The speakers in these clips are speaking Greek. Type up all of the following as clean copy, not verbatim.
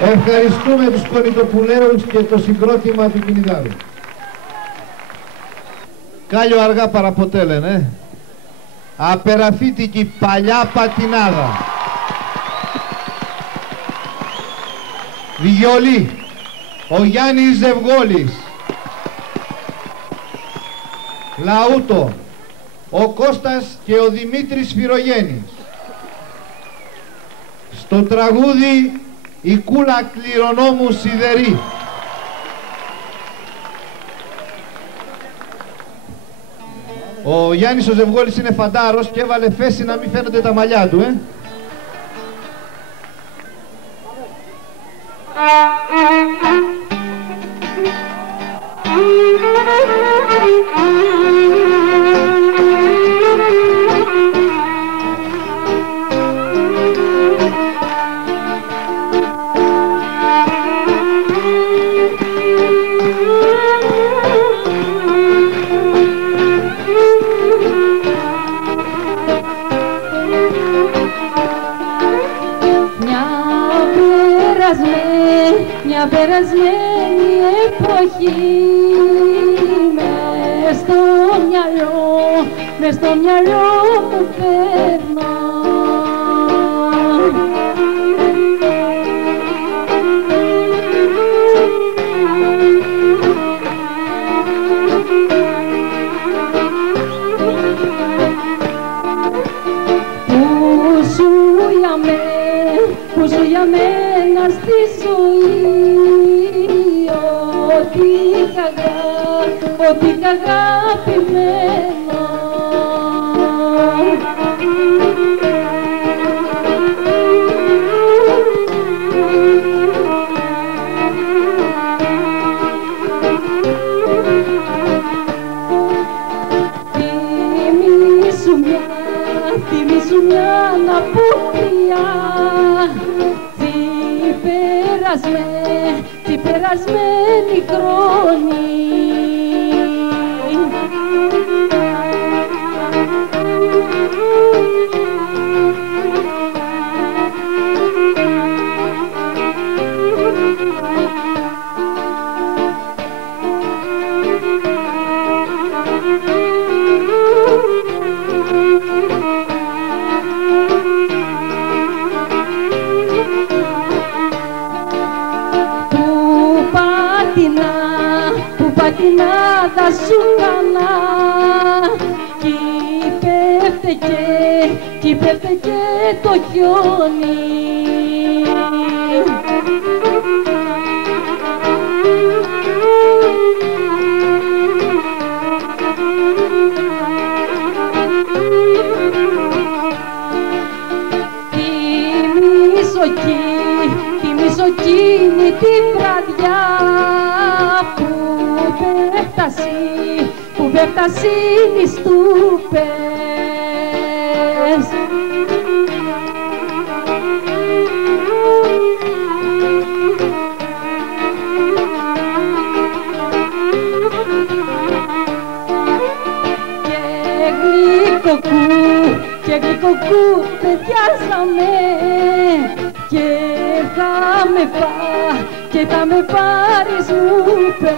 Ευχαριστούμε τους Κονιτοπουλαίους και το συγκρότημα του Κινιδάρου. Κάλιο αργά παραποτέ λένε. Απεραφίτικη παλιά πατινάδα. Βιολί, ο Γιάννης Ζευγόλης. Λαούτο, ο Κώστας και ο Δημήτρης Φυρογένης. Στο τραγούδι η Κούλα Κληρονόμου Σιδερή. Ο Γιάννης ο Ζευγόλης είναι φαντάρος και έβαλε φέση να μην φαίνονται τα μαλλιά του, Μια περασμένη εποχή μες στο μυαλό μου φέρνω. Που σου για μένα στη ζωή ό,τι είχα αγαπημένο. Θυμήσου μια αναποπιά, τι περασμένη χρόνη. Που πατινάδα σου κάνα κι πέφτε και το χιόνι. Θυμίσω εκείνη τη βραδιά που πέφτασιν οι στούπες. Και γλυκοκού πετιάσαμε και θα με πάρεις μου πες.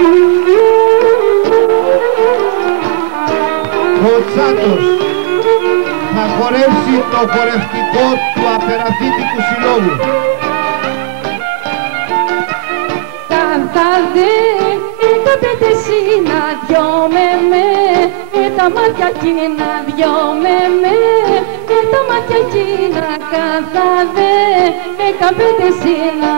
Thank you. χορεύσει το χορευτικό του Απεραθήτικου Συλλόγου. Καθάδε, καπέτε σύνα, δυο με, τα μάτια εκείνα, δυο με, τα μάτια εκείνα, καθάδε, καπέτε σύνα.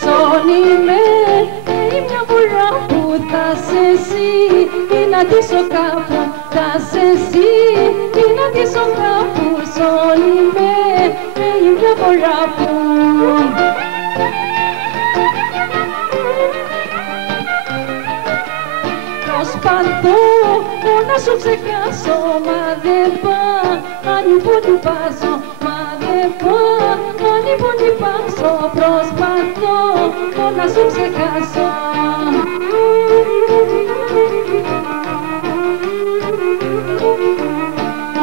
Σώνει με, μια φορά που θα σε εσύ, να ντύσω κάπου, θα σε εσύ, να ντύσω κάπου, σώνει με, μια φορά που. Προσπαθώ να σου ξεχάσω, μα δεν πάνει που του πάσω, μα δεν πάνει που του πάσω, προσπαθώ να σου ξεχάσω.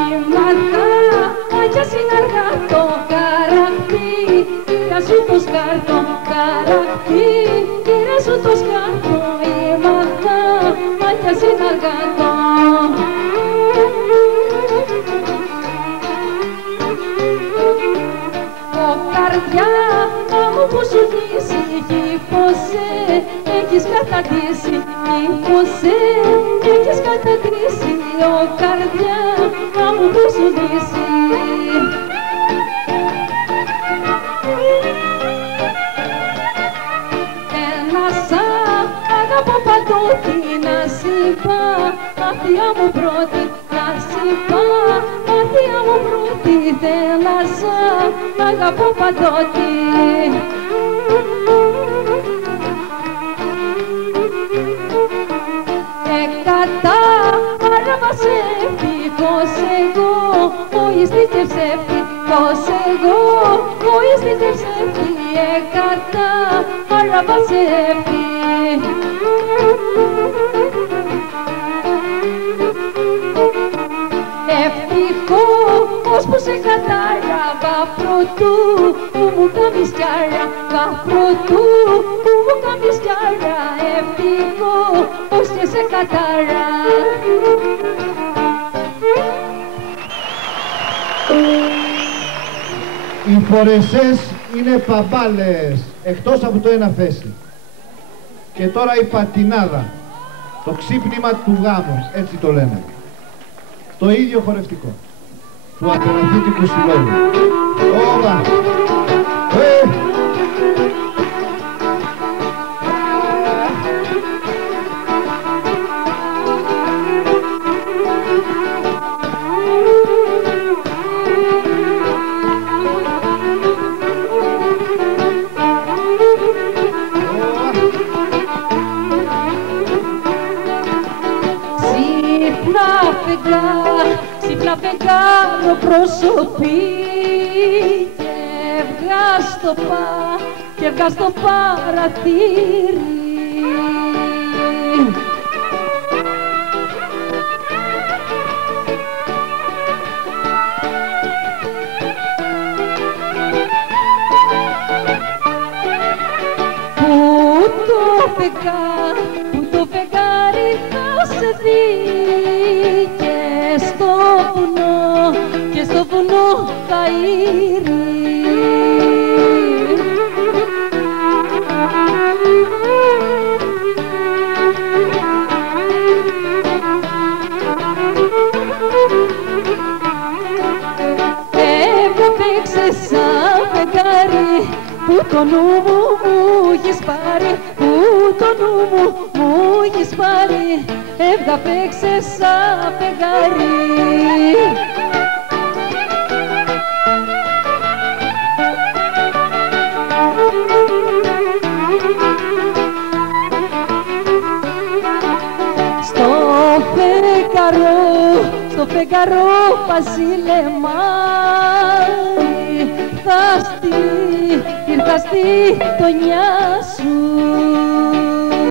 Η μαθάκια συναργά το χαρακτήρα σου το σκάρτο, χαρακτήρα σου το σκάρτο, η μαθάκια συναργά το. Καρδιά μου που σου δύσει, κύφωσε, έχεις καταντήσει, κύφωσε, έχεις καταντήσει, ο καρδιά μου που σου δύσει. Ένα σαν αγαπώ παντότι, να σ' είπα, μαθιά μου πρώτη, να σ' είπα, μαθιά μου πρώτη, θέλω σαν αγαπώ παντότι. Κατάβασε ευτυχώς εγώ, ο ειστήτευσε ευτυχώς εγώ, ο ειστήτευσε κατάβασε ευτυχώς που σε κατάλαβα πρωτού που μου κάνεις κιάρα, πρωτού που μου κάνεις κιάρα, ευτυχώς και σε κατάρα. Οι φορεσές είναι παμπάλες, εκτός από το ένα φέσι. Και τώρα η πατινάδα, το ξύπνημα του γάμου, έτσι το λένε. Το ίδιο χορευτικό, του Απεραθήτικου Συλλόγου. Όλα. Ξύπνα φεγγάρο προσωπή και βγάζ' το παραθύρι. Που το φεγγάρι θα σε δει και στο βουνό θα ήρει. Έπαιξε σαν φεγγάρι που το νου μου έχεις πάρει, που το νου μου έχεις πάρει, έπαιξε σαν φεγγάρι. Στο φεγγαρό βασίλεμα ήρθα στη γειτονιά σου.